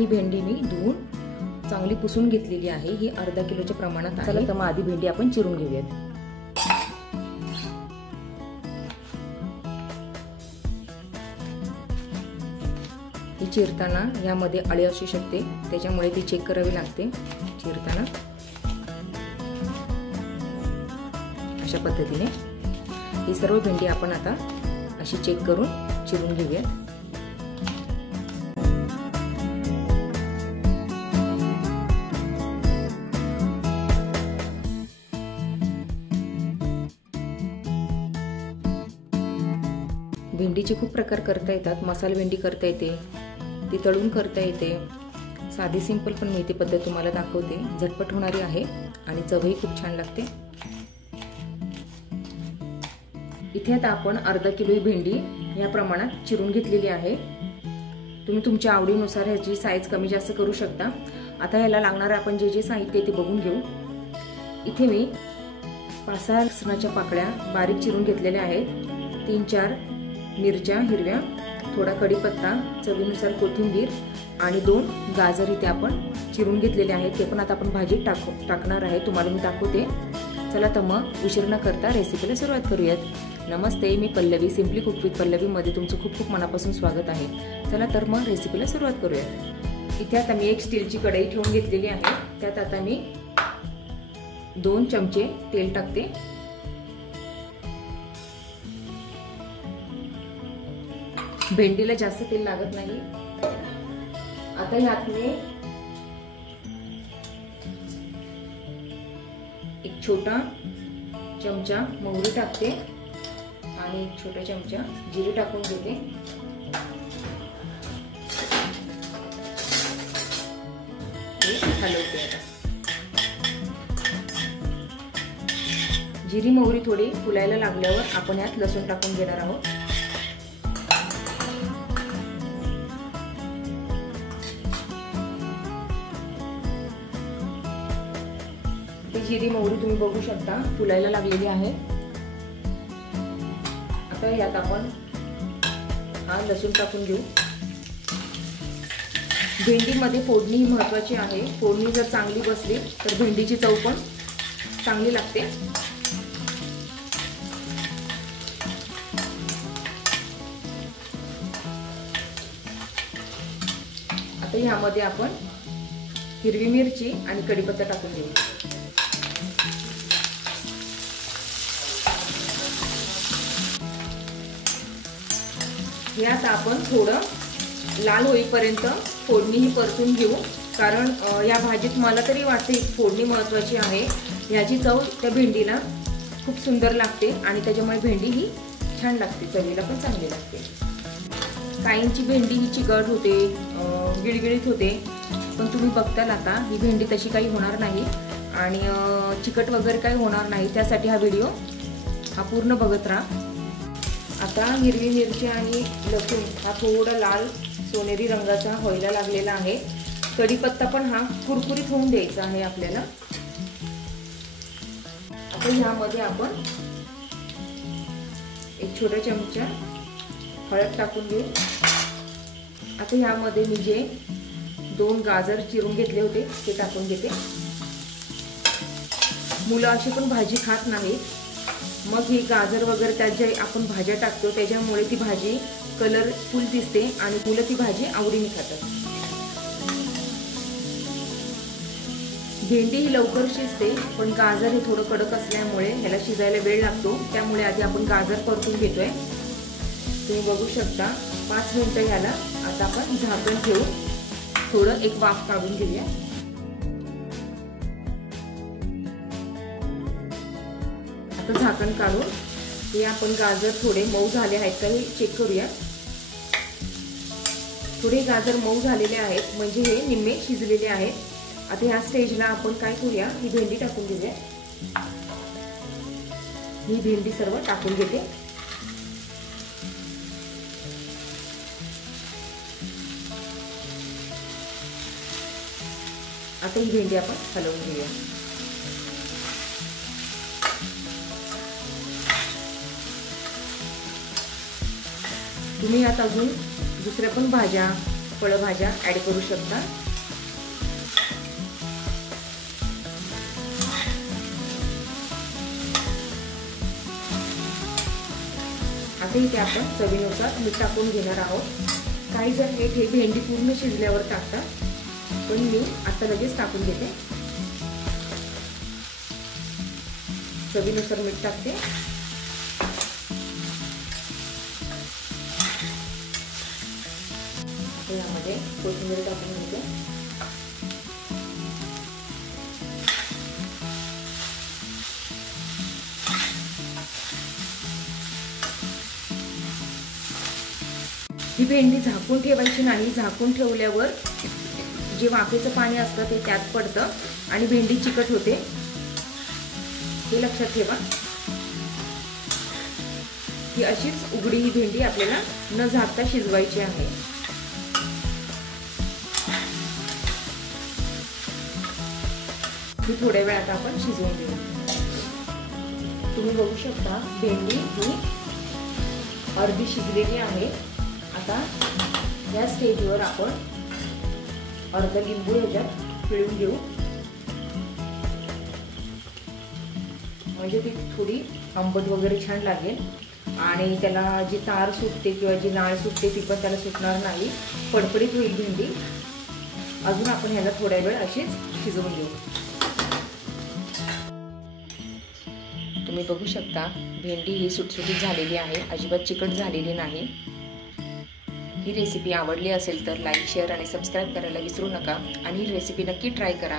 ही भेंडी मी धुवून चांगली पुसून घेतलेली आहे। ही अर्धा किलोच्या प्रमाणात आहे। चला तर मग आधी भेंडी आपण चिरून घेऊयात। ही चिरताना यामध्ये अळी असू शकते, त्याच्यामुळे ती चेक करावी लागते चिरताना। अशा पद्धतीने ही सर्व भेंडी आपण आता अशी चेक करून चिरून घेऊयात। भेंडीचे खूप प्रकार करता येतात। मसाला भेंडी करता येते, ती तळून करता येते, साधी सिंपल पण मी ती पद्धत तुम्हाला दाखवते। झटपट होणारी आहे आणि चवही खूप छान लागते। इथे आता आपण अर्धा किलो ही भेंडी या प्रमाणात चिरून घेतलेली आहे। तुम्ही तुमच्या आवडीनुसार ह्याची साईज कमी जास्त करू शकता। आता ह्याला लागणारे आपण जे जे साहित्य ते बघून घेऊ। इथे मी 5-6 लसणाच्या पाकळ्या बारीक चिरून घेतलेल्या आहेत, 3-4 मिरच्या हिरव्या, थोडा कढीपत्ता, चवीनुसार कोथिंबीर आणि 2 गाजर इथे आपण चिरून घेतलेले आहेत। ते पण आता आपण भाजीत टाकणार आहे, तुम्हाला मी दाखवते। चला तर मग उशीर न करता रेसिपीला सुरुवात करूयात। नमस्ते, मी Pallavi, simply cook with Pallavi मध्ये तुमचं खूप खूप मनापासून स्वागत आहे। चला तर मग रेसिपीला सुरुवात करूयात। इथे आता मी एक स्टीलची कढई ठेवून घेतलेली आहे, त्यात आता मी 2 चमचे तेल टाकते। भेंडीला जास्त तेल लागत नाही। आता यात मी एक छोटा चमचा मोहरी टाकते आणि एक छोटा चमचा जिरे टाकून घेते। हलवते आता। जिरी मोहरी थोडी फुलायला लागल्यावर आपण यात लसूण टाकून घेणार आहोत। जिरी मोहरी तुम्ही बघू शकता फुलायला लागलेली आहे। आता यात आपण हा लसूण टाकून घेऊ। भेंडीमध्ये फोडणी ही महत्त्वाची आहे। फोडणी जर चांगली बसली तर भेंडीची चव पण चांगली लागते। आता यामध्ये आपण हिरवी मिरची आणि कढीपत्ता टाकून घेऊ। यात आपण थोडं लाल होईपर्यंत फोडणी ही परतून घेऊ, कारण या भाजीत मला तरी वाटते फोडणी महत्त्वाची आहे। याची चव त्या भेंडीला खूप सुंदर लागते आणि त्याच्यामुळे भेंडी ही छान लागते, चवीला पण चांगली लागते। काहींची भेंडी ही चिकट होते, गिळगिळीत होते, पण तुम्ही बघताल आता ही भेंडी तशी काही होणार नाही आणि चिकट वगैरे काही होणार नाही। त्यासाठी हा व्हिडिओ पूर्ण बघत राहा। आता हिरवी मिरची आणि लसूण हा थोडा लाल सोनेरी रंगाचा व्हायला लागलेला आहे। कढीपत्ता पण हा कुरकुरीत होऊन द्यायचा आहे आपल्याला। आता ह्यामध्ये आपण एक छोटा चमचा हळद टाकून घेऊ। आता ह्यामध्ये मी जे 2 गाजर चिरून घेतले होते ते टाकून घेते। मुलं अशी पण भाजी खात नाहीत, मग ही गाजर वगैरे त्यात जे आपण भाज्या टाकतो त्याच्यामुळे ती भाजी कलरफुल दिसते आणि मुलं ती भाजी आवडीने खातात। भेंडी ही लवकर शिजते, पण गाजर हे थोडं कडक असल्यामुळे ह्याला शिजायला वेळ लागतो, त्यामुळे आधी आपण गाजर परतून घेतोय। तुम्ही बघू शकता 5 मिनिटं ह्याला आता आपण झाकण ठेवून थोडं एक वाफ काढून घेऊया। आता झाकण काढून हे आपण गाजर थोडे मऊ झाले आहेत का हे चेक करूया। थोडे गाजर मऊ झालेले आहेत म्हणजे हे निम्मे शिजलेले आहेत। आता ह्या स्टेजला आपण काय करूया, ही भेंडी टाकून घेऊया। ही भेंडी सर्व टाकून घेते। आता ही भेंडी आपण हलवून घेऊया। तुम्ही यात अजून दुसऱ्या पण भाज्या फळभाज्या ॲड करू शकता। आता इथे आपण चवीनुसार मीठ टाकून घेणार आहोत। काही जण हे भेंडी पूर्ण शिजल्यावर टाकतात, पण मी आता लगेच टाकून घेते। चवीनुसार मीठ टाकते। यामध्ये कोथिंबीर टाकून घेते। ही भेंडी झाकून ठेवायची नाही, झाकून ठेवल्यावर जे वाफेचं पाणी असतं ते त्यात पडतं आणि भेंडी चिकट होते, हे लक्षात ठेवा। ही अशीच उघडी ही भेंडी आपल्याला न झाकता शिजवायची आहे। ही थोड्या वेळात आपण शिजवून घेऊ। तुम्ही बघू शकता भेंडी ही अर्धी शिजलेली आहे। आता या स्टेजवर आपण अर्धा लिंबू ह्याच्यात पिळून घेऊ, म्हणजे ती थोडी आंबट वगैरे छान लागेल आणि त्याला जी तार सुटते किंवा जी नाळ सुटते ती पण त्याला सुटणार नाही, फडफडीत होईल भेंडी। अजून आपण ह्याला थोड्या वेळ अशीच शिजवून घेऊ। तुम्ही बघू शकता भेंडी ही सुटसुटीत झालेली आहे, अजिबात चिकट झालेली नाही। ही रेसिपी आवडली असेल तर लाईक, शेअर आणि सबस्क्राईब करायला विसरू नका आणि ही रेसिपी नक्की ट्राय करा।